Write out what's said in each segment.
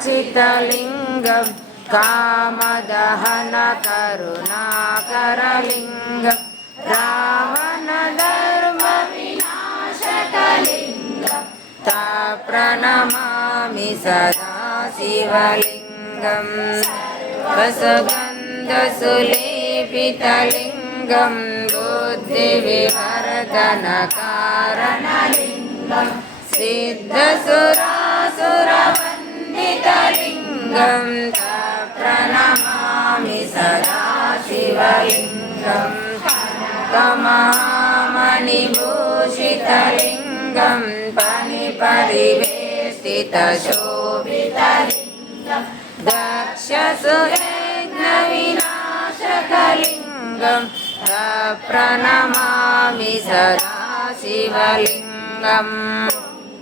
अर्चितलिङ्गं कामदहन करुणाकरलिङ्गं रावणधर्मविनाशकलिङ्गं प्रणमामि सदा शिवलिङ्गं वसुगन्धसुलेपितलिङ्गं बुद्धिविवर्धनकारणलिङ्गं सिद्धसुरासुरवन्दितलिङ्गं प्रणमामि सदा शिवलिङ्गं कमहामणिभूषितलिङ्गं फणिपरिवेष्टितशोभितलिङ्गं दक्षसुयज्ञविनाशकलिङ्गं प्रणमामि सदा शिवलिङ्गम्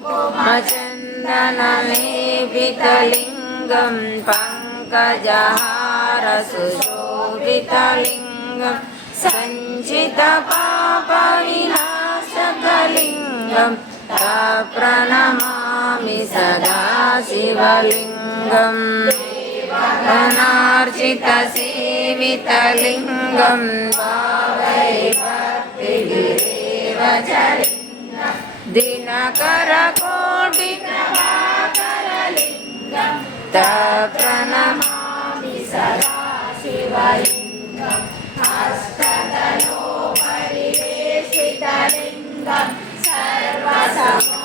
कुङ्कुमचन्दनलेपितलिङ्गं पङ्कजहारसुशोभितलिङ्गं सञ्चितपापविनाशकलिङ्गं प्रणमामि सदा शिवलिङ्गम् अनार्चितसेवितलिङ्गं भावये भक्तिगिरेव चलिङ्गं दिनकरकोटिप्रभाकरलिङ्गं प्रणमामि सदा शिवलिङ्गम् अष्टदलोपरिवेशितलिङ्गं सर्वसमो